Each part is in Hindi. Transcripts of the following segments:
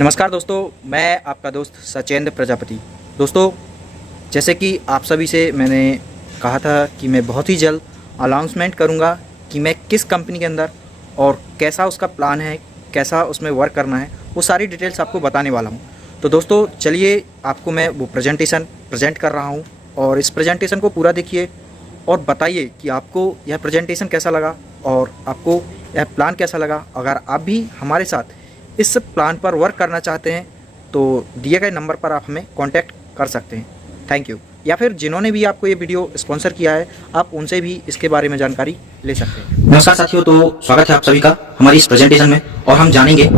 नमस्कार दोस्तों, मैं आपका दोस्त सचेंद्र प्रजापति। दोस्तों, जैसे कि आप सभी से मैंने कहा था कि मैं बहुत ही जल्द अनाउंसमेंट करूंगा कि मैं किस कंपनी के अंदर और कैसा उसका प्लान है, कैसा उसमें वर्क करना है, वो सारी डिटेल्स आपको बताने वाला हूं। तो दोस्तों चलिए, आपको मैं वो प्रेजेंटेशन प्रेजेंट कर रहा हूं और इस प्रेजेंटेशन को पूरा देखिए और बताइए कि आपको यह प्रेजेंटेशन कैसा लगा और आपको यह प्लान कैसा लगा। अगर आप भी हमारे साथ इस प्लान पर वर्क करना चाहते हैं तो दिए गए नंबर पर आप हमें कांटेक्ट कर सकते हैं। Thank you. या फिर जिन्होंने भी आपको ये वीडियो स्पॉन्सर किया है, आप उनसे भी इसके बारे में जानकारी ले सकते हैं। नमस्कार साथियों, तो स्वागत है आप सभी का हमारी इस प्रेजेंटेशन में। और हम जानेंगे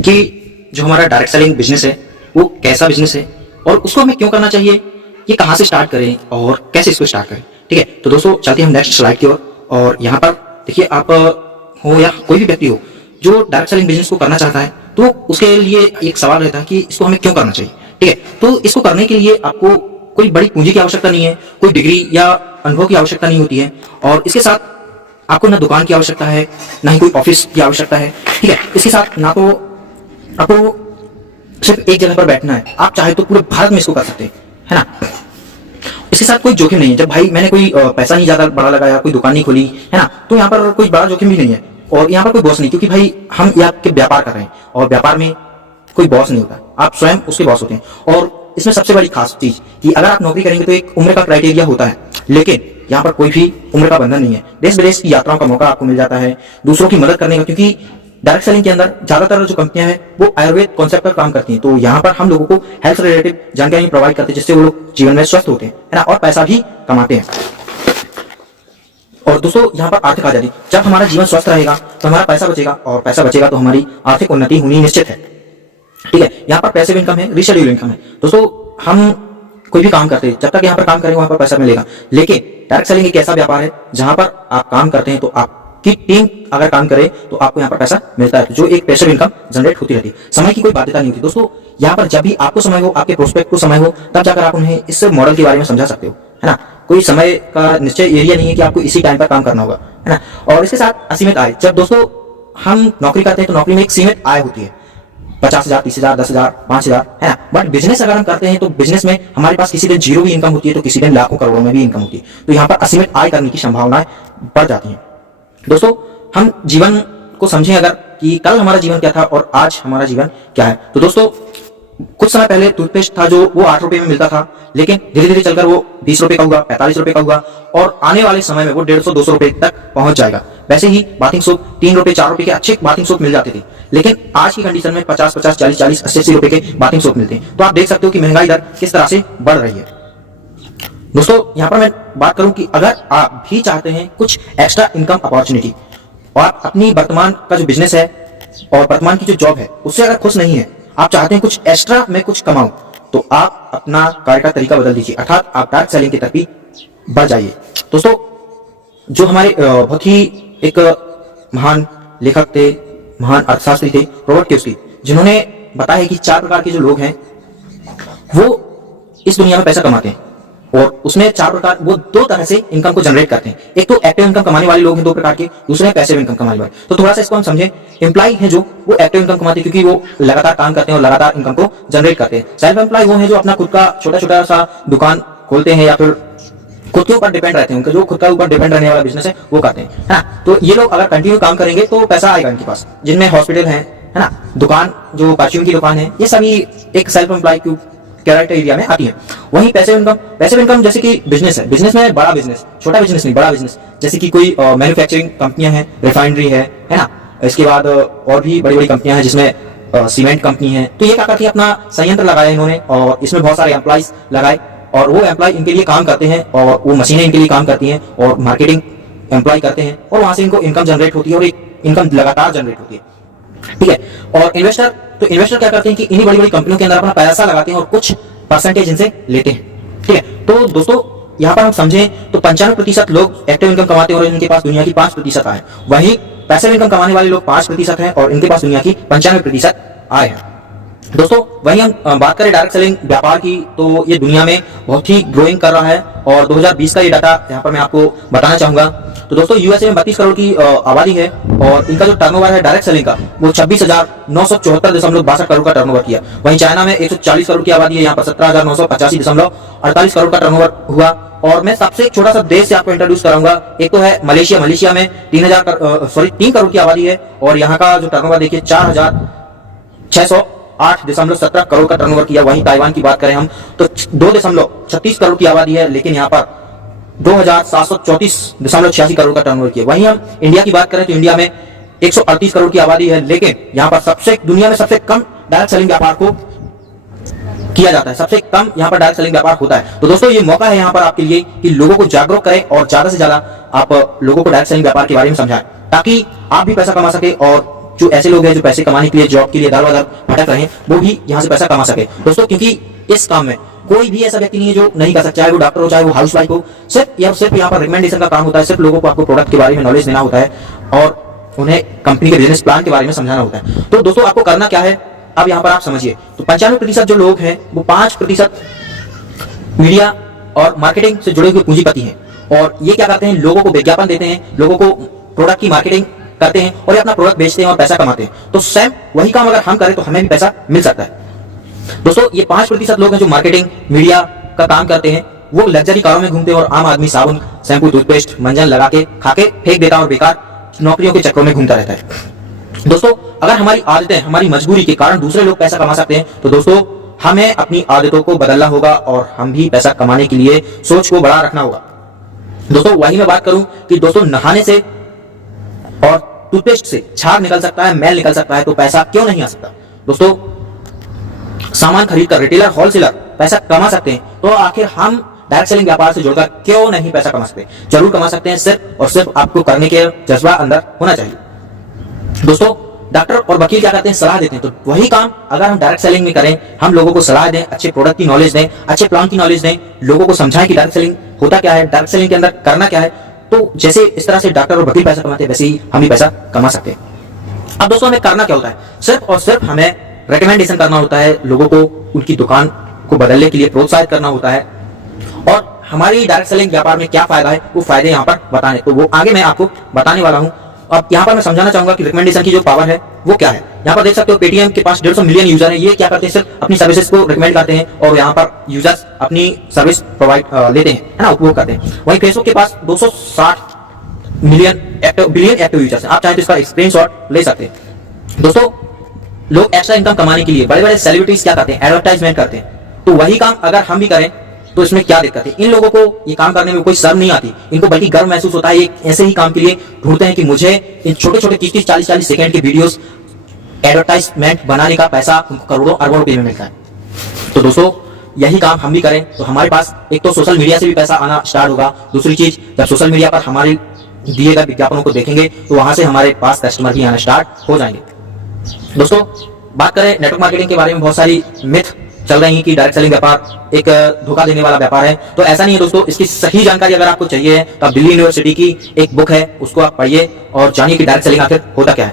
कि जो हमारा डायरेक्ट सेलिंग बिजनेस है वो कैसा बिजनेस है और उसको हमें क्यों करना चाहिए, ये कहाँ से स्टार्ट करें और कैसे इसको स्टार्ट करें। ठीक है, तो दोस्तों चलते हैं हम नेक्स्ट स्लाइड की ओर। और यहाँ पर देखिए, आप हो या कोई भी व्यक्ति हो जो डायरेक्ट सेलिंग बिजनेस को करना चाहता है, तो उसके लिए एक सवाल रहता है कि इसको हमें क्यों करना चाहिए। ठीक है, तो इसको करने के लिए आपको कोई बड़ी पूंजी की आवश्यकता नहीं है, कोई डिग्री या अनुभव की आवश्यकता नहीं होती है, और इसके साथ आपको ना दुकान की आवश्यकता है, ना ही कोई ऑफिस की आवश्यकता है। ठीक है, इसके साथ ना तो आपको सिर्फ एक जगह पर बैठना है, आप चाहे तो पूरे भारत में इसको कर सकते हैं, है ना। इसके साथ कोई जोखिम नहीं है। जब भाई मैंने कोई पैसा नहीं ज्यादा बड़ा लगाया, कोई दुकान नहीं खोली, है ना, तो यहाँ पर कोई बड़ा जोखिम भी नहीं है और यहाँ पर कोई बॉस नहीं, क्योंकि भाई हम यहाँ के व्यापार कर रहे हैं और व्यापार में कोई बॉस नहीं होता, आप स्वयं उसके बॉस होते हैं। और इसमें सबसे बड़ी खास चीज कि अगर आप नौकरी करेंगे तो एक उम्र का क्राइटेरिया होता है, लेकिन यहाँ पर कोई भी उम्र का बंधन नहीं है। देश विदेश की यात्राओं का मौका आपको मिल जाता है, दूसरों की मदद करने का, क्योंकि डायरेक्ट सेलिंग के अंदर ज्यादातर जो कंपनियां हैं वो आयुर्वेद कॉन्सेप्ट पर काम करती हैं। तो यहाँ पर हम लोगों को हेल्थ रिलेटेड जानकारी प्रोवाइड करते हैं, जिससे वो लोग जीवन में स्वस्थ होते हैं, है ना, और पैसा भी कमाते हैं। और दोस्तों यहाँ पर आर्थिक आजादी, जब हमारा जीवन स्वस्थ रहेगा तो हमारा पैसा बचेगा, और पैसा बचेगा तो हमारी आर्थिक उन्नति होनी निश्चित है। ठीक है, यहाँ पर पैसिव इनकम है, रिशेड्यूल इनकम है। दोस्तों हम कोई भी काम करते हैं, जब तक यहाँ पर काम करेंगे वहां पर पैसा मिलेगा, लेकिन डायरेक्ट सेलिंग एक ऐसा व्यापार है जहां पर आप काम करते हैं तो आपकी टीम अगर काम करे तो आपको यहाँ पर पैसा मिलता है, जो एक पैसिव इनकम जनरेट होती रहती है। समय की कोई बाध्यता नहीं होती दोस्तों। यहाँ पर जब भी आपको समय हो, आपके प्रोस्पेक्ट को समय हो, तब जाकर आप उन्हें इस मॉडल के बारे में समझा सकते हो, है ना। कोई समय का निश्चय एरिया नहीं है कि आपको इसी टाइम पर काम करना होगा, है ना। और इसके साथ असीमित आय। जब दोस्तों हम नौकरी करते हैं तो नौकरी में एक सीमित आय होती है, 50,000, 30,000, 10,000, 5,000, है ना। बट बिजनेस अगर हम करते हैं तो बिजनेस में हमारे पास किसी दिन जीरो भी इनकम होती है, तो किसी दिन लाखों करोड़ों में भी इनकम होती है। तो यहाँ पर असीमित आय करने की संभावनाएं बढ़ जाती हैं। दोस्तों हम जीवन को समझें अगर कि कल हमारा जीवन क्या था और आज हमारा जीवन क्या है। तो दोस्तों कुछ समय पहले टूथपेस्ट था जो वो 8 रुपए में मिलता था, लेकिन धीरे धीरे चलकर वो 20 रुपए का हुआ, 45 रुपए का हुआ, और आने वाले समय में वो 150-200 रुपए तक पहुंच जाएगा। वैसे ही बाथिंग सोप 3 रुपए 4 रुपए के अच्छे बाथिंग सोप मिल जाते थे, लेकिन आज की कंडीशन में 50-50, 40-40, 80-80 रुपए के बाथिंग सोप मिलते हैं। तो आप देख सकते हो कि महंगाई दर किस तरह से बढ़ रही है। दोस्तों यहाँ पर मैं बात करूं कि अगर आप भी चाहते हैं कुछ एक्स्ट्रा इनकम अपॉर्चुनिटी, और आप अपनी वर्तमान का जो बिजनेस है और वर्तमान की जो जॉब है उससे अगर खुश नहीं है, आप चाहते हैं कुछ एक्स्ट्रा में कुछ कमाऊं, तो आप अपना कार्य का तरीका बदल दीजिए, अर्थात आप डायरेक्ट सेलिंग की तरफ ही बढ़ जाइए। दोस्तों जो हमारे बहुत ही एक महान लेखक थे, महान अर्थशास्त्री थे, रॉबर्ट कियोसाकी, जिन्होंने बताया है कि 4 प्रकार के जो लोग हैं वो इस दुनिया में पैसा कमाते हैं, और उसमें 4 प्रकार, वो 2 तरह से इनकम को जनरेट करते हैं। एक तो एक्टिव इनकम कमाने वाले लोग हैं 2 प्रकार के, दूसरे हैं पैसिव इनकम कमाने वाले। तो थोड़ा सा इसको हम समझें। एम्प्लॉय हैं जो वो एक्टिव इनकम कमाते हैं क्योंकि वो लगातार काम करते हैं और लगातार इनकम को जनरेट करते हैं। सेल्फ एम्प्लॉय वो हैं जो अपना खुद का छोटा छोटा सा दुकान खोलते हैं या फिर खुद के ऊपर डिपेंड रहते हैं, उनका जो खुद का ऊपर डिपेंड रहने वाला बिजनेस है वो करते हैं, है ना। तो ये लोग अगर कंटिन्यू काम करेंगे तो पैसा आएगा इनके पास, जिनमें हॉस्पिटल है ना, दुकान जो परफ्यूम की दुकान है, ये सभी एक सेल्फ एम्प्लॉय कैरेक्टर एरिया में आती है। वहीं पैसिव इनकम जैसे कि बिजनेस है, बिजनेस में बड़ा बिजनेस, छोटा बिजनेस नहीं, बड़ा बिजनेस, जैसे कि कोई मैन्युफैक्चरिंग कंपनियां हैं, रिफाइनरी है ना। इसके बाद और भी बड़ी बड़ी कंपनियां हैं जिसमें सीमेंट कंपनी है। तो ये क्या करती है, अपना संयंत्र लगाया इन्होंने और इसमें बहुत सारे एम्प्लॉइज लगाए, और वो एम्प्लॉय इनके लिए काम करते हैं, और वो मशीनें इनके लिए काम करती हैं, और मार्केटिंग एम्प्लॉय करते हैं, और वहां से इनको इनकम जनरेट होती है, और एक इनकम लगातार जनरेट होती है। ठीक है, और इन्वेस्टर, तो इन्वेस्टर क्या करते हैं कि इन्हीं बड़ी बड़ी कंपनियों के अंदर अपना पैसा लगाते हैं और कुछ परसेंटेज इनसे लेते हैं। ठीक है, तो दोस्तों यहाँ पर हम समझें तो 95% लोग एक्टिव इनकम कमाते हैं और इनके पास दुनिया की 5% आय है। वहीं पैसिव इनकम कमाने वाले लोग 5% हैं और इनके पास दुनिया की 95% आय है। दोस्तों वहीं हम बात करें डायरेक्ट सेलिंग व्यापार की, तो ये दुनिया में बहुत ही ग्रोइंग कर रहा है, और 2020 का ये डाटा यहाँ पर मैं आपको बताना चाहूंगा। तो दोस्तों यूएसए में 32 करोड़ की आबादी है और इनका जो टर्नओवर है डायरेक्ट सेलिंग का वो 26,974.62 करोड़ का टर्नओवर किया। वहीं चाइना में 140 करोड़ की आबादी है, यहाँ पर 17,985.48 करोड़ का टर्नओवर हुआ। और मैं सबसे एक छोटा सा देश से आपको इंट्रोड्यूस कराऊंगा, एक तो है मलेशिया। मलेशिया में 3 करोड़ की आबादी है और यहाँ का जो टर्नओवर देखिए 4,608.17 करोड़ का टर्नओवर किया। वहीं ताइवान की बात करें हम तो 2.36 करोड़ की आबादी है, लेकिन यहाँ पर 2,734.86 करोड़ का टर्नओवर किया। वहीं हम इंडिया की बात करें तो इंडिया में 138 करोड़ की आबादी है, लेकिन यहाँ पर दुनिया में सबसे कम डायरेक्ट सेलिंग व्यापार को किया जाता है, सबसे कम यहाँ पर डायरेक्ट सेलिंग व्यापार होता है। तो दोस्तों ये मौका है यहाँ पर आपके लिए कि लोगों को जागरूक करें और ज्यादा से ज्यादा आप लोगों को डायरेक्ट सेलिंग व्यापार के बारे में समझाएं, ताकि आप भी पैसा कमा सके और जो ऐसे लोग हैं जो पैसे कमाने के लिए जॉब के लिए दर भटक रहे हैं वो भी यहाँ से पैसा कमा सके। दोस्तों क्योंकि इस काम में कोई भी ऐसा व्यक्ति नहीं है जो नहीं कर सकता, चाहे वो डॉक्टर हो चाहे वो हाउस वाइफ हो। सिर्फ यहाँ पर रिकमेंडेशन का काम होता है, सिर्फ लोगों को आपको प्रोडक्ट के बारे में नॉलेज देना होता है और उन्हें कंपनी के बिजनेस प्लान के बारे में समझाना होता है। तो दोस्तों आपको करना क्या है, अब यहाँ पर आप समझिए। तो 95% जो लोग हैं वो 5% मीडिया और मार्केटिंग से जुड़े हुए पूंजीपति हैं और ये क्या करते हैं, लोगों को विज्ञापन देते हैं, लोगों को प्रोडक्ट की मार्केटिंग करते हैं और ये अपना प्रोडक्ट बेचते हैं और पैसा कमाते हैं। तो सेम वही काम अगर हम करें तो हमें भी पैसा मिल सकता है। दोस्तों ये 5% लोग हैं जो मार्केटिंग मीडिया का काम करते हैं, वो लग्जरी कारों में घूमते हैं और आम आदमी साबुन शैम्पू टूथपेस्ट मंजन लगा के खाके फेंक देता है और बेकार नौकरियों के चक्रों में घूमता रहता है। दोस्तों अगर हमारी आदतें हमारी मजबूरी के कारण दूसरे लोग पैसा कमा सकते हैं तो दोस्तों हमें अपनी आदतों को बदलना होगा और हम भी पैसा कमाने के लिए सोच को बड़ा रखना होगा। दोस्तों वही मैं बात करूं कि दोस्तों नहाने से और टूथपेस्ट से झाग निकल सकता है, मैल निकल सकता है, तो पैसा क्यों नहीं आ सकता। दोस्तों सामान खरीदकर रिटेलर होलसेलर पैसा कमा सकते हैं, तो आखिर हम डायरेक्ट सेलिंग व्यापार से जुड़कर क्यों नहीं पैसा कमा सकते। जरूर कमा सकते हैं, सिर्फ और सिर्फ आपको करने के जज्बा अंदर होना चाहिए। दोस्तों डॉक्टर और वकील क्या करते हैं, सलाह देते हैं, तो वही काम अगर हम डायरेक्ट सेलिंग में करें, हम लोगों को सलाह दें, अच्छे प्रोडक्ट की नॉलेज दें, अच्छे प्लान की नॉलेज दें, लोगों को समझाएं कि डायरेक्ट सेलिंग होता क्या है, डायरेक्ट सेलिंग के अंदर करना क्या है, तो जैसे इस तरह से डॉक्टर और वकील पैसा कमाते हैं वैसे ही हम भी पैसा कमा सकते हैं। अब दोस्तों हमें करना क्या होता है, सिर्फ और सिर्फ हमें रिकमेंडेशन करना होता है, लोगों को उनकी दुकान को बदलने के लिए प्रोत्साहित करना होता है और हमारी डायरेक्ट सेलिंग व्यापार में क्या फायदा है वो फायदे यहाँ पर बताने, तो वो आगे मैं आपको बताने वाला हूँ। अब यहाँ पर मैं समझाना चाहूंगा कि रिकमेंडेशन की जो पावर है वो क्या है। यहाँ पर देख सकते हो पेटीएम के पास 150 मिलियन यूजर है, ये क्या करते हैं, सिर्फ अपनी सर्विसेज को रिकमेंड करते हैं और यहाँ पर यूजर्स अपनी सर्विस प्रोवाइड लेते हैं, है ना, उपभोग करते हैं। वहीं फेसबुक के पास 260 बिलियन एक्टिव यूजर्स हैं, आप चाहे तो इसका स्क्रीनशॉट ले सकते हैं। दोस्तों लोग एक्स्ट्रा इनकम कमाने के लिए बड़े बड़े सेलिब्रिटीज क्या करते हैं, एडवर्टाइजमेंट करते हैं, तो वही काम अगर हम भी करें तो इसमें क्या दिक्कत है। इन लोगों को ये काम करने में कोई शर्म नहीं आती, इनको बल्कि गर्व महसूस होता है। ये ऐसे ही काम के लिए ढूंढते हैं कि मुझे इन छोटे छोटे 30-30 40-40 सेकंड के वीडियोस एडवर्टाइजमेंट बनाने का पैसा उनको करोड़ों अरबों रुपए में मिलता है। तो दोस्तों यही काम हम भी करें तो हमारे पास एक तो सोशल मीडिया से भी पैसा आना स्टार्ट होगा, दूसरी चीज जब सोशल मीडिया पर हमारे दिए गए विज्ञापनों को देखेंगे तो वहां से हमारे पास कस्टमर भी आना स्टार्ट हो जाएंगे। दोस्तों बात करें नेटवर्क मार्केटिंग के बारे में, बहुत सारी मिथ चल रही है कि डायरेक्ट सेलिंग व्यापार एक धोखा देने वाला व्यापार है, तो ऐसा नहीं है दोस्तों। इसकी सही जानकारी अगर आपको चाहिए है तो आप दिल्ली यूनिवर्सिटी की एक बुक है उसको आप पढ़िए और जानिए कि डायरेक्ट सेलिंग आखिर होता क्या है।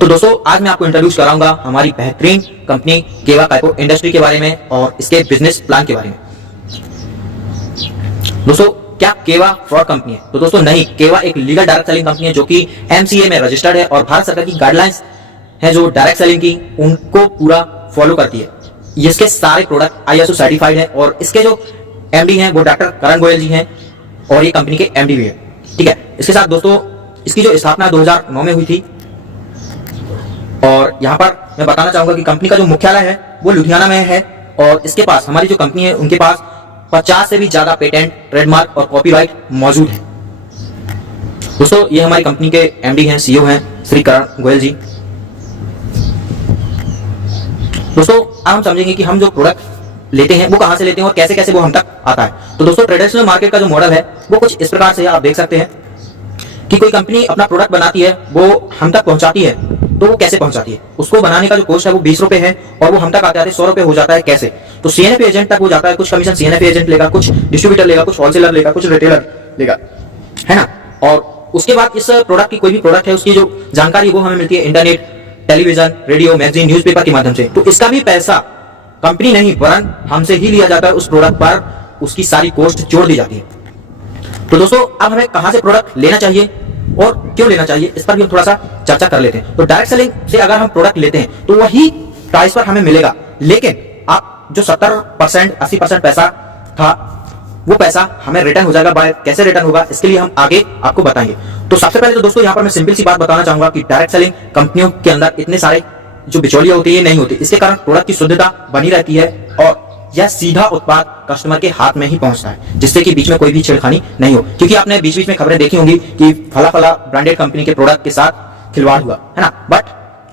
तो दोस्तों आज मैं आपको इंट्रोड्यूस कराऊंगा हमारी बेहतरीन कंपनी केवा काइको इंडस्ट्री के बारे में और इसके बिजनेस प्लान के बारे में। दोस्तों क्या केवा फ्रॉड कंपनी है? तो दोस्तों नहीं, केवा एक लीगल डायरेक्ट सेलिंग कंपनी है जो कि एमसीए में रजिस्टर्ड है और भारत सरकार की गाइडलाइंस है जो डायरेक्ट सेलिंग की उनको पूरा फॉलो करती है। इसके सारे प्रोडक्ट आईएसओ सर्टिफाइड है और इसके जो एमडी हैं वो डॉक्टर करण गोयल जी हैं और ये कंपनी के एमडी भी है, ठीक है। इसके साथ दोस्तों इसकी जो स्थापना 2009 में हुई थी और यहाँ पर मैं बताना चाहूंगा कि कंपनी का जो मुख्यालय है वो लुधियाना में है और इसके पास हमारी जो कंपनी है उनके पास 50 से भी ज्यादा पेटेंट, ट्रेडमार्क और कॉपीराइट मौजूद है। दोस्तों ये हमारी कंपनी के एमडी हैं, सीईओ हैं श्री करण गोयल जी। दोस्तों अब हम समझेंगे कि हम जो प्रोडक्ट लेते हैं वो कहां से लेते हैं और कैसे कैसे वो हम तक आता है। तो दोस्तों ट्रेडिशनल मार्केट का जो मॉडल है वो कुछ इस प्रकार से है, आप देख सकते हैं कि कोई कंपनी अपना प्रोडक्ट बनाती है, वो हम तक पहुंचाती है, तो वो कैसे पहुंचाती है, उसको बनाने का जो कॉस्ट है वो 20 रुपए है और वो हम तक आते आते 100 रुपए हो जाता है। कैसे? तो सीएनएफ एजेंट तक वो जाता है, कुछ कमीशन सीएनएफ एजेंट लेगा, कुछ डिस्ट्रीब्यूटर लेगा, कुछ होलसेलर लेगा, कुछ रिटेलर लेगा, है ना। और उसके बाद इस प्रोडक्ट की कोई भी प्रोडक्ट है उसकी जो जानकारी वो हमें मिलती है internet, television, radio, magazine, newspaper के माध्यम से। तो इसका भी पैसा कंपनी नहीं वरन हमसे ही लिया जाता है, उस प्रोडक्ट पर उसकी सारी कॉस्ट जोड़ दी जाती है। तो दोस्तों अब हमें कहां से प्रोडक्ट लेना चाहिए और क्यों लेना चाहिए, इस पर भी हम थोड़ा सा चर्चा कर लेते हैं। तो डायरेक्ट सेलिंग से अगर हम प्रोडक्ट लेते हैं तो वही प्राइस पर हमें मिलेगा, लेकिन आप जो 70% 80% पैसा था वो पैसा हमें रिटर्न हो जाएगा। बाय कैसे रिटर्न होगा इसके लिए हम आगे आपको बताएंगे। तो सबसे पहले तो दोस्तों यहाँ पर मैं सिंपल सी बात बताना चाहूंगा कि डायरेक्ट सेलिंग कंपनियों के अंदर इतने सारे जो बिचौलिया होती है नहीं होती, इसके कारण प्रोडक्ट की शुद्धता बनी रहती है और यह सीधा उत्पाद कस्टमर के हाथ में ही पहुंचता है, जिससे कि बीच में कोई भी छेड़खानी नहीं हो। क्योंकि आपने बीच बीच में खबरें देखी होंगी कि फला फला ब्रांडेड कंपनी के प्रोडक्ट के साथ खिलवाड़ हुआ है ना, बट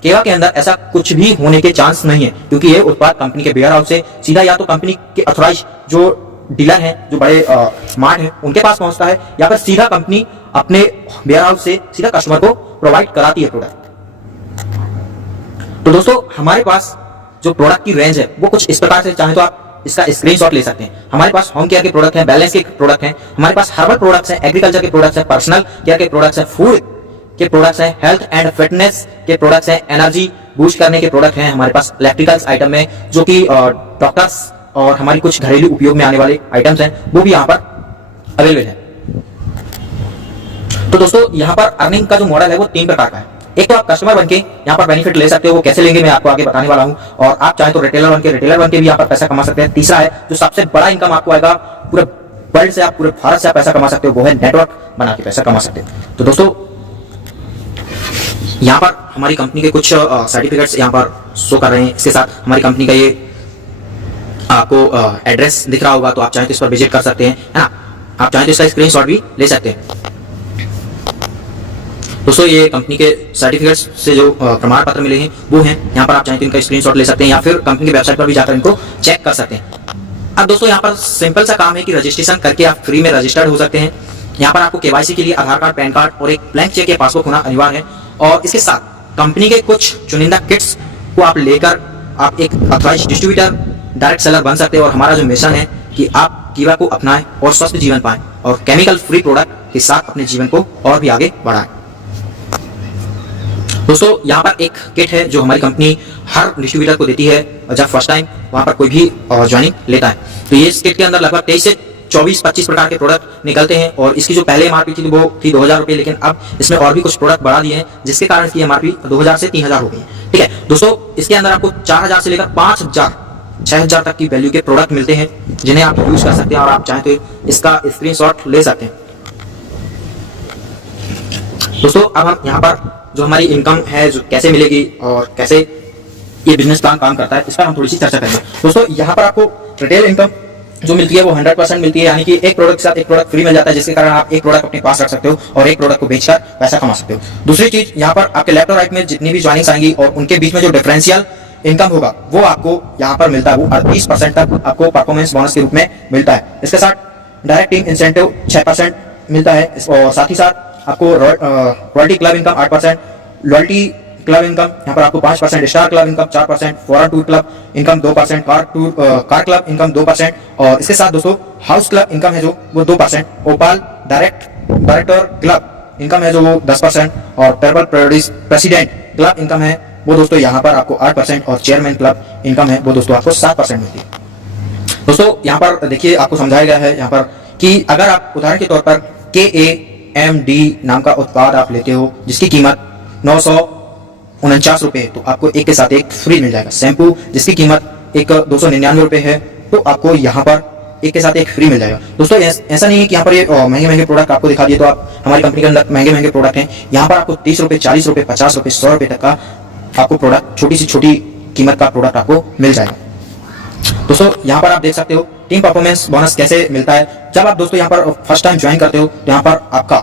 केवा के अंदर ऐसा कुछ भी होने के चांस नहीं है, क्योंकि ये उत्पाद कंपनी के वेयर हाउस से सीधा या तो कंपनी के अथॉराइज जो डीलर हैं, जो बड़े मार्ट हैं, उनके पास पहुंचता है, या फिर सीधा कंपनी अपने वेयर हाउस से सीधा कस्टमर को प्रोवाइड कराती है प्रोडक्ट। तो दोस्तों हमारे पास जो प्रोडक्ट की रेंज है वो कुछ इस प्रकार से, चाहे तो आप इसका स्क्रीनशॉट ले सकते हैं। हमारे पास होम केयर के प्रोडक्ट हैं, बैलेंस के प्रोडक्ट हैं, हमारे पास हर्बल प्रोडक्ट्स हैं, एग्रीकल्चर के प्रोडक्ट्स हैं, पर्सनल केयर के प्रोडक्ट्स हैं, फूड के प्रोडक्ट्स हैं, हेल्थ एंड फिटनेस के प्रोडक्ट्स हैं, एनर्जी बूस्ट करने के प्रोडक्ट हैं, हमारे पास इलेक्ट्रिकल्स आइटम में जो कि डॉक्टर्स और हमारी कुछ घरेलू उपयोग में आने वाले आइटम्स हैं वो भी यहाँ पर अवेलेबल है। तो दोस्तों यहाँ पर अर्निंग का जो मॉडल है वो 3 प्रकार का है। एक तो आप कस्टमर बनके यहाँ पर बेनिफिट ले सकते हो, वो कैसे लेंगे मैं आपको आगे बताने वाला हूँ, और आप चाहे तो रिटेलर बनके भी यहाँ पर पैसा कमा सकते हैं। तीसरा है जो सबसे बड़ा इनकम आपको आएगा, पूरे वर्ल्ड से आप पूरे भारत से आप पैसा कमा सकते हो, वो है नेटवर्क बना के पैसा कमा सकते हो। तो दोस्तों यहाँ पर हमारी कंपनी के कुछ सर्टिफिकेट्स यहाँ पर शो कर रहे हैं, इसके साथ हमारी कंपनी का ये आपको एड्रेस दिख रहा होगा, तो आप चाहे तो इस पर विजिट कर सकते हैं, है ना। आप चाहे तो इसका स्क्रीनशॉट भी ले सकते हैं। दोस्तों ये कंपनी के सर्टिफिकेट्स से जो प्रमाण पत्र मिले हैं वो हैं, यहाँ पर आप चाहे तो इनका स्क्रीनशॉट ले सकते हैं, या फिर कंपनी की वेबसाइट पर भी जाकर इनको चेक कर सकते हैं। अब दोस्तों यहाँ पर सिंपल सा काम है कि रजिस्ट्रेशन करके आप फ्री में रजिस्टर्ड हो सकते हैं। यहाँ पर आपको केवाईसी के लिए आधार कार्ड, पैन कार्ड और एक ब्लैंक चेक या पासबुक होना अनिवार्य है, और इसके साथ कंपनी के कुछ चुनिंदा किट्स को आप लेकर आप एक अथॉराइज्ड डिस्ट्रीब्यूटर, डायरेक्ट सेलर बन सकते हैं। और हमारा जो मिशन है कि आप कीवा को अपनाएं और स्वस्थ जीवन पाएं और केमिकल फ्री प्रोडक्ट के साथ अपने जीवन को और भी आगे बढ़ाएं। दोस्तों यहाँ पर एक किट है जो हमारी कंपनी हर डिस्ट्रीब्यूटर को देती है जब फर्स्ट टाइम वहां पर कोई भी ज्वाइनिंग लेता है। तो ये इस किट के अंदर लगभग 23 से 24-25 प्रकार के प्रोडक्ट निकलते हैं, और इसकी जो पहले एमआरपी थी वो थी 2000 रुपए, लेकिन अब इसमें और भी कुछ प्रोडक्ट बढ़ा दिए हैं, जिसके कारण इसकी एमआरपी 2000 से 3000 हो गई है। ठीक है दोस्तों, इसके अंदर आपको 4000 से लेकर 5000 6000 तक की वैल्यू के प्रोडक्ट मिलते हैं, जिन्हें आप यूज कर सकते हैं, और आप चाहें तो इसका स्क्रीनशॉट ले सकते हैं। दोस्तों अब हम यहाँ पर जो हमारी इनकम है जो कैसे मिलेगी और कैसे ये बिजनेस प्लान काम करता है, इस पर हम थोड़ी सी चर्चा करेंगे। दोस्तों यहाँ पर आपको रिटेल इनकम जो मिलती है वो 100% मिलती है, यानी कि एक प्रोडक्ट के साथ एक प्रोडक्ट फ्री मिल जाता है, जिसके कारण आप एक प्रोडक्ट अपने पास रख सकते हो और एक प्रोडक्ट को बेचकर पैसा कमा सकते हो। दूसरी चीज, यहाँ पर आपके लेफ्ट और राइट में जितनी भी ज्वाइनिंग्स आएंगी और उनके बीच में जो डिफरेंशियल इनकम होगा वो आपको यहाँ पर मिलता है, वो 38% तक आपको परफॉर्मेंस बोनस के रूप में मिलता है। इसके साथ डायरेक्ट टीम इंसेंटिव 6% मिलता है, और साथ ही साथ आपको royalty club income 8%, loyalty club income यहाँ पर आपको 5%, star club income 4%, foreign tour club income 2%, car club income 2%, और इसके साथ दोस्तों हाउस क्लब इनकम है जो वो 2%, ओपाल डायरेक्टर क्लब इनकम है जो वो 10%, और टेबल प्रेसिडेंट क्लब इनकम है वो दोस्तों यहाँ पर आपको 8%, और चेयरमैन क्लब इनकम है वो दोस्तों आपको 7% मिलती है। दोस्तों यहाँ पर देखिए आपको समझाया गया है यहाँ पर कि अगर आप उदाहरण के तौर पर KAMD नाम का उत्पाद आप लेते हो जिसकी कीमत 949 रुपए, तो आपको एक के साथ एक फ्री मिल जाएगा। शैम्पू जिसकी कीमत एक 299 रुपए है, तो आपको यहाँ पर एक के साथ एक फ्री मिल जाएगा। दोस्तों ऐसा नहीं है कि यहाँ पर ये महंगे प्रोडक्ट आपको दिखा दिए तो आप हमारी कंपनी के अंदर महंगे प्रोडक्ट हैं। यहाँ पर आपको 30 रुपए, 40 रुपए, 50 रुपए, 100 रुपए तक का आपको प्रोडक्ट, छोटी से छोटी कीमत का प्रोडक्ट आपको मिल जाएगा। दोस्तों यहाँ पर आप देख सकते हो टीम परफॉर्मेंस बोनस कैसे मिलता है। जब आप दोस्तों यहाँ पर फर्स्ट टाइम ज्वाइन करते हो तो यहाँ पर आपका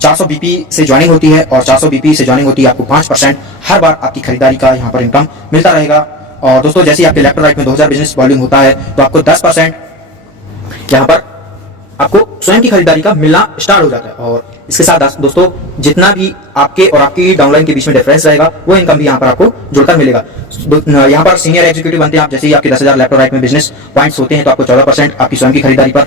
400 BP से ज्वाइनिंग होती है, और 400 BP से ज्वाइनिंग होती है आपको 5% हर बार आपकी खरीदारी का यहाँ पर इनकम मिलता रहेगा। और दोस्तों जैसे आपके लेफ्ट राइट में 2000 बिजनेस वॉल्यूम होता है तो आपको 10% यहाँ पर आपको स्वयं की खरीदारी का मिलना स्टार्ट हो जाता है। और इसके साथ दोस्तों जितना भी आपके और आपकी डाउनलाइन के बीच में डिफरेंस रहेगा वो इनकम भी यहाँ पर आपको जुड़कर मिलेगा। यहाँ पर सीनियर एग्जीक्यूटिव बनते हैं आप, जैसे ही आपके 10,000 लेफ्ट और राइट में बिजनेस पॉइंट्स होते हैं तो आपको 14% आपकी स्वयं की खरीदारी पर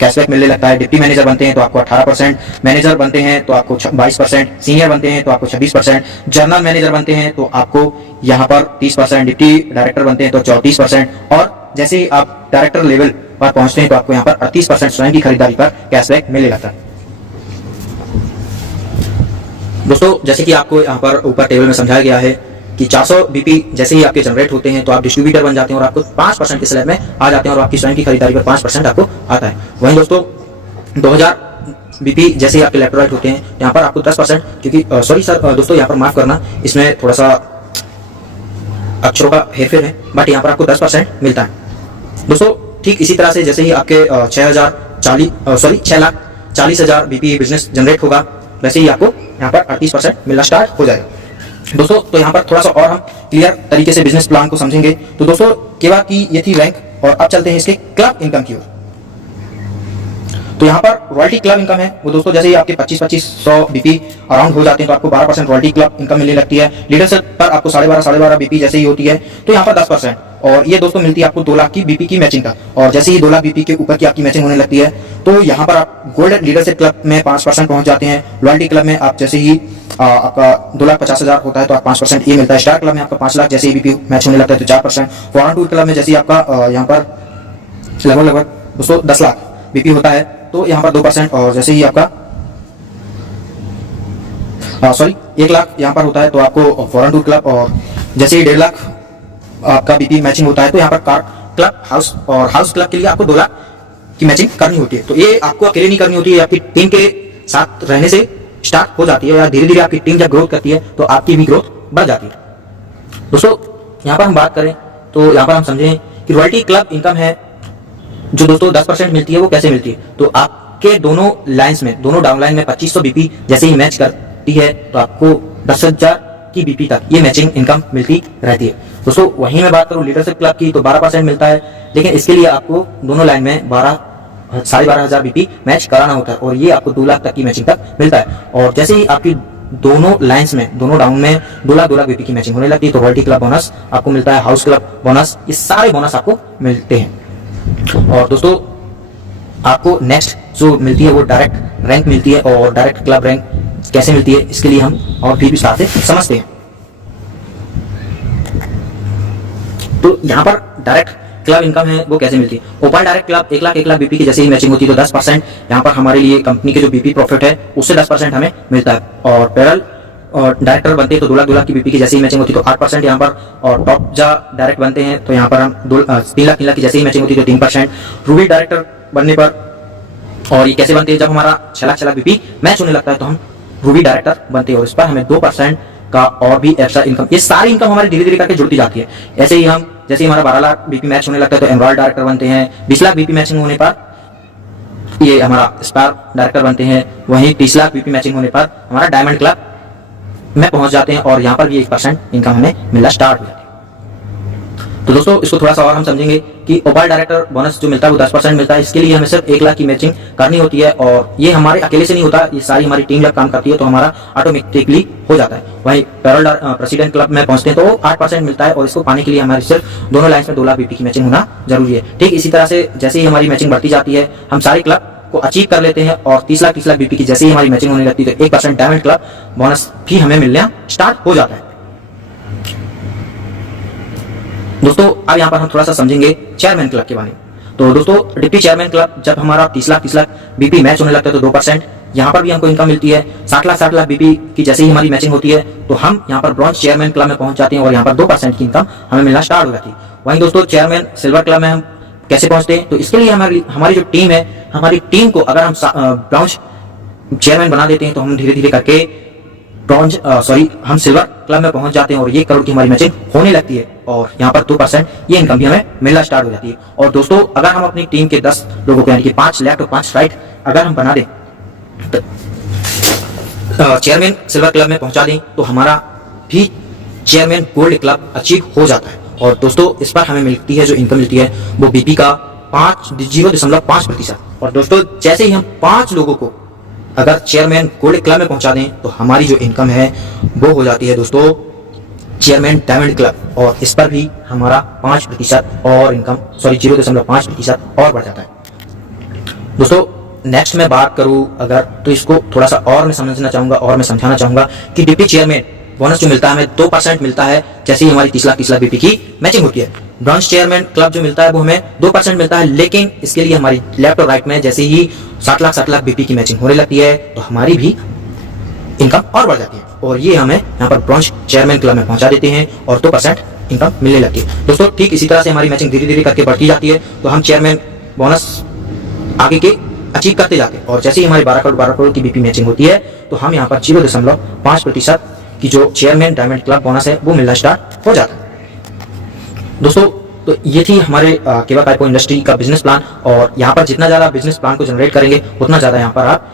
कैशबैक मिलने लगता है। डिप्टी मैनेजर बनते हैं तो आपको 18%, मैनेजर बनते हैं तो आपको 22%, सीनियर बनते हैं तो आपको 26%, जनरल मैनेजर बनते हैं तो आपको यहाँ पर 30%, डिप्टी डायरेक्टर बनते हैं तो 34%, और जैसे ही आप डायरेक्टर लेवल पर पहुंचते हैं तो आपको यहाँ पर 38% स्वयं की खरीदारी पर कैशबैक मिलेगा था। दोस्तों जैसे कि आपको यहाँ पर ऊपर टेबल में समझाया गया है कि 400 बीपी जैसे ही आपके जनरेट होते हैं तो आप डिस्ट्रीब्यूटर बन जाते हैं और आपको 5% के स्लैब में आ जाते हैं और आपकी स्वयं की खरीदारी पर 5% आपको आता है। वहीं दोस्तों 2000 बीपी जैसे ही आपके इलेक्ट्रोलाइट होते हैं यहाँ पर आपको 10%, क्योंकि सॉरी सर दोस्तों यहाँ पर माफ करना, इसमें थोड़ा सा अक्षरों का हेरफेर है, बट यहाँ पर आपको 10% मिलता है। दोस्तों ठीक इसी तरह से जैसे ही आपके 6,40,000 बीपी बिजनेस जनरेट होगा वैसे ही आपको यहाँ पर 38% मिलना स्टार्ट हो जाएगा। दोस्तों तो यहाँ पर थोड़ा सा और हम क्लियर तरीके से बिजनेस प्लान को समझेंगे। तो दोस्तों केवल की ये थी रैंक, और अब चलते हैं इसके क्लब इनकम की ओर। तो यहाँ पर रॉयल्टी क्लब इनकम है वो दोस्तों जैसे ही आपके 2500 बीपी अराउंड हो जाते हैं तो आपको 12% रॉयल्टी क्लब इनकम मिलने लगती है। लीडरशिप पर आपको 12.5 बीपी जैसे ही होती है तो यहाँ पर 10%, और ये दोस्तों मिलती है आपको 2 लाख की बीपी की मैचिंग का। और जैसे ही 2 लाख बीपी के ऊपर की आपकी मैचिंग होने लगती है तो यहाँ पर आप गोल्ड लीडरशिप क्लब में 5% पहुंच जाते हैं। लॉयल्टी क्लब में आप जैसे ही आपका 2,50,000 होता है तो आप 5% ये मिलता है। स्टार क्लब में आपका 5 लाख जैसे ही बीपी मैच होने लगता है तो 4%। फॉरेन टूर क्लब में जैसे ही आपका यहाँ पर लगभग दोस्तों 10 लाख बीपी होता है तो यहाँ पर 2%, और जैसे ही आपका 1 लाख यहाँ पर होता है तो आपको फॉरेन टूर क्लब, और जैसे ही 1.5 लाख आपका बीपी मैचिंग होता है तो यहाँ पर कार क्लब हाउस, और हाउस क्लब के लिए आपको 2 लाख की मैचिंग करनी होती है। तो ये आपको अकेले नहीं करनी होती है, आपकी टीम के साथ रहने से स्टार्ट हो जाती है, या धीरे धीरे आपकी टीम जब ग्रोथ करती है तो आपकी भी ग्रोथ बढ़ जाती है। दोस्तों यहाँ पर हम बात करें तो यहाँ पर हम समझें कि रॉयल्टी क्लब इनकम है जो दोस्तों 10% मिलती है। वो कैसे मिलती है, तो आपके दोनों लाइंस में, दोनों डाउन लाइन में 2500 बीपी जैसे ही मैच करती है तो आपको 10,000 की बीपी तक ये मैचिंग इनकम मिलती रहती है। दोस्तों वहीं मैं बात करूं लीडरशिप क्लब की तो 12% मिलता है, लेकिन इसके लिए आपको दोनों लाइन में 12,500 बीपी मैच कराना होता है, और ये आपको 2 लाख तक की मैचिंग तक मिलता है। और जैसे ही आपकी दोनों लाइंस में, दोनों डाउन में 2 लाख बीपी की मैचिंग होने लगती है तो रॉयल्टी क्लब बोनस आपको मिलता है, हाउस क्लब बोनस, ये सारे बोनस आपको मिलते हैं। और दोस्तों आपको नेक्स्ट जो मिलती है वो डायरेक्ट रैंक मिलती है, और डायरेक्ट क्लब रैंक कैसे मिलती है इसके लिए हम और भी विस्तार से समझते हैं। तो यहाँ पर डायरेक्ट क्लब इनकम है वो कैसे मिलती है। Open direct club 1 lakh BP की जैसे ही मैचिंग होती है तो 10% यहाँ पर हमारे लिए कंपनी के जो बीपी प्रॉफिट है उससे 10% हमें मिलता है। और पैरल और डायरेक्टर बनते हैं तो 2 लाख की बीपी की जैसे ही मैचिंग होती है तो 8% यहाँ पर, और टॉप जा डायरेक्ट बनते हैं तो यहाँ पर हम 3 लाख की जैसे ही मैचिंग होती है तो 3%। रूबी डायरेक्टर बनने पर, और ये कैसे बनते हैं, जब हमारा 6 लाख बीपी मैच होने लगता है तो हम रूबी डायरेक्टर बनते हैं, और इस पर हमें 2% का और भी एक्स्ट्रा इनकम, ये सारी इनकम हमारी धीरे धीरे करके जुड़ती जाती है। ऐसे ही हम जैसे ही हमारा 12 लाख बीपी मैच होने लगता है तो एमरॉल्ड डायरेक्टर बनते हैं। 20 लाख बीपी मैचिंग होने पर ये हमारा स्टार डायरेक्टर बनते हैं। वहीं 30 लाख बीपी मैचिंग होने पर हमारा डायमंड क्लब में पहुंच जाते हैं, और यहाँ पर भी 1% इनकम हमें मिलना स्टार्ट हो जाती है। तो दोस्तों इसको थोड़ा सा और हम समझेंगे कि ओपन डायरेक्टर बोनस जो मिलता है वो 10% मिलता है। इसके लिए हमें सिर्फ 1 लाख की मैचिंग करनी होती है, और ये हमारे अकेले से नहीं होता, ये सारी हमारी टीम जब काम करती है तो हमारा ऑटोमेटिकली हो जाता है। वहीं पैरल प्रेसिडेंट क्लब में पहुंचते हैं तो 8% मिलता है, और इसको पाने के लिए हमारी सिर्फ दोनों लाइन्स में 2 लाख बीपी की मैचिंग होना जरूरी है। ठीक इसी तरह से जैसे ही हमारी मैचिंग बढ़ती जाती है हम सारे क्लब को अचीव कर लेते हैं, और 30 लाख बीपी की जैसे ही हमारी मैचिंग होने लगती है तो 1% डायमंड क्लब बोनस भी हमें मिलना स्टार्ट हो जाता है। दोस्तों अब यहाँ पर हम थोड़ा सा समझेंगे चेयरमैन क्लब के बारे में। तो दोस्तों डिप्टी चेयरमैन क्लब जब हमारा 30 लाख बीपी मैच होने लगता है तो 2% यहाँ पर भी हमको इनकम मिलती है। 60 लाख बीपी की जैसे ही हमारी मैचिंग होती है तो हम यहाँ पर ब्रॉन्ज चेयरमैन क्लब में पहुंच जाते हैं, और यहाँ पर 2% की इनकम हमें मिलना स्टार्ट हो जाती है। वहीं दोस्तों चेयरमैन सिल्वर क्लब में हम कैसे पहुंचते हैं, तो इसके लिए हमारी जो टीम है, हमारी टीम को अगर हम ब्रॉन्ज चेयरमैन बना देते हैं तो हम धीरे धीरे करके हम सिल्वर क्लब में पहुंच जाते हैं, और 1 करोड़ की हमारी मैचिंग होने लगती है, और यहाँ पर 2% ये इनकम भी हमें मिलना स्टार्ट हो जाती है। और दोस्तों अगर हम अपनी टीम के 10 लोगों को यानी कि 5 लेफ्ट और 5 राइट अगर हम बना दें तो चेयरमैन सिल्वर क्लब में पहुंचा दें तो हमारा भी चेयरमैन गोल्ड क्लब अचीव हो जाता है। और दोस्तों इस पर हमें मिलती है जो इनकम मिलती है वो बीपी का 0.5%। और दोस्तों जैसे ही हम 5 लोगों को अगर चेयरमैन गोल्ड क्लब में पहुंचा दें तो हमारी जो इनकम है वो हो जाती है दोस्तों चेयरमैन डायमंड क्लब, और इस पर भी हमारा 5% और इनकम 0.5% और बढ़ जाता है। दोस्तों नेक्स्ट मैं बात करूं अगर, तो इसको थोड़ा सा और मैं समझना चाहूंगा और मैं समझाना चाहूंगा कि डिप्टी चेयरमैन बोनस जो मिलता है हमें 2% मिलता है जैसे ही हमारी 30 लाख बीपी की मैचिंग होती है। ब्रॉन्ज चेयरमैन क्लब जो मिलता है वो हमें 2% मिलता है, लेकिन इसके लिए हमारी लेफ्ट और राइट में जैसे ही 60 लाख बीपी की मैचिंग होने लगती है तो हमारी भी इनकम और बढ़ जाती है और ये हमें यहाँ पर ब्रॉन्ज चेयरमैन क्लब में पहुंचा देते हैं और 2% इनकम मिलने लगती है। दोस्तों ठीक इसी तरह से हमारी मैचिंग धीरे धीरे करके बढ़ती जाती है तो हम चेयरमैन बोनस आगे के अचीव करते जाते हैं और जैसे ही हमारी 12 करोड़ की बीपी मैचिंग होती है तो हम यहाँ पर 0.5% की जो चेयरमैन डायमंड क्लब बोनस है वो मिलना स्टार्ट हो जाता है। दोस्तों तो ये थी हमारे केवा काइपो इंडस्ट्री का बिजनेस प्लान और यहाँ पर जितना ज़्यादा बिजनेस प्लान को जनरेट करेंगे उतना ज़्यादा यहाँ पर आप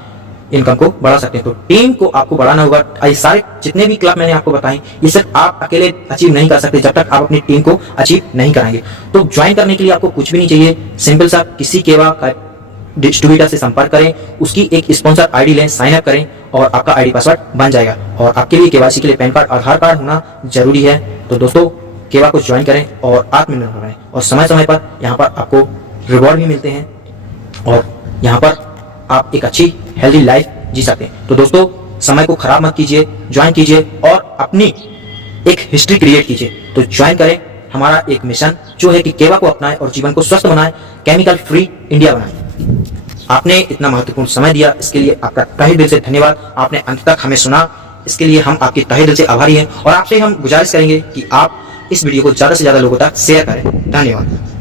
इनकम को बढ़ा सकते हैं। तो टीम को आपको बढ़ाना होगा। ये सारे जितने भी क्लब मैंने आपको बताए ये सिर्फ आप अकेले अचीव नहीं कर सकते जब तक आप अपनी टीम को अचीव नहीं कराएंगे। तो ज्वाइन करने के लिए आपको कुछ भी नहीं चाहिए, सिंपल सा किसी केवा डिस्ट्रीब्यूटर से संपर्क करें, उसकी एक स्पॉन्सर आईडी लें, साइन अप करें और आपका आईडी पासवर्ड बन जाएगा। और आपके लिए केवाईसी के लिए पैन कार्ड, आधार कार्ड होना जरूरी है। तो दोस्तों केवा को ज्वाइन करें और आत्मनिर्भर रहें और समय समय पर यहाँ पर आपको रिवॉर्ड भी मिलते हैं और यहाँ पर आप एक अच्छी हेल्दी लाइफ जी सकते हैं। तो दोस्तों समय को खराब मत कीजिए, ज्वाइन कीजिए और अपनी एक हिस्ट्री क्रिएट कीजिए। तो ज्वाइन करें, हमारा एक मिशन जो है कि केवा को अपनाएं और जीवन को स्वस्थ बनाएं, केमिकल फ्री इंडिया बनाएं। आपने इतना महत्वपूर्ण समय दिया इसके लिए आपका तहे दिल से धन्यवाद। आपने अंत तक हमें सुना, इसके लिए हम आपके तहे दिल से आभारी हैं और आपसे हम गुजारिश करेंगे कि आप इस वीडियो को ज्यादा से ज्यादा लोगों तक शेयर करें। धन्यवाद।